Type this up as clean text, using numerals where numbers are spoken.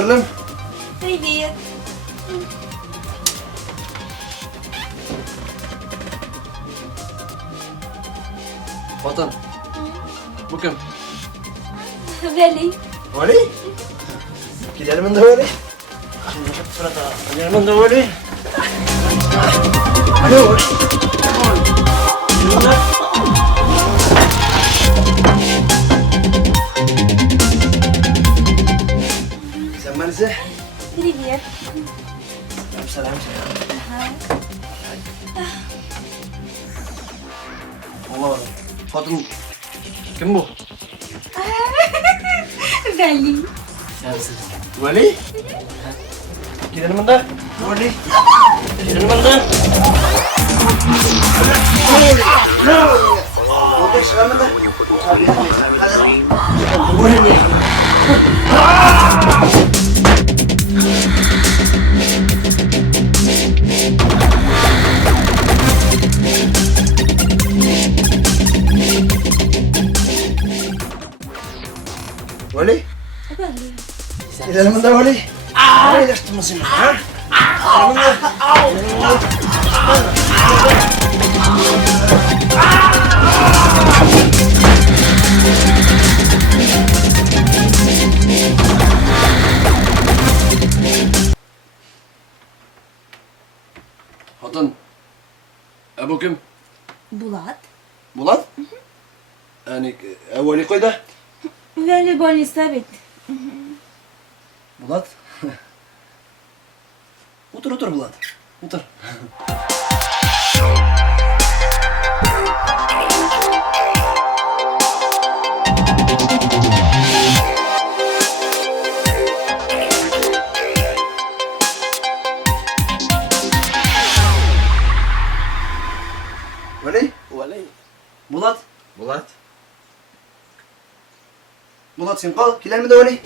Кадрлым. Привет. Vatan. Bu kim? Veli. Vali? Gidelim de Vali. Şimdi sırada. Gidelim de Vali. Alo Vali. Gidelim de. Sen Melisa? Привет. Selam. Allah Allah. Hatun kim bu? Veli. Vali? Gidelim bunda. Vali. Gidelim bunda. Oke, sekarang bunda. Vali. Vali? Veli. Gidelim bunda Vali. Paylaştın mı seni? Ha? Hatun. Bu kim? Bulat. Bulat? Yani Vali koy da. Veli beni sabit. Bulat. Otur Bulat. Otur. Vali? Vali. Bulat. Bulat. Bulat sen kal. Gidelim mi de Vali?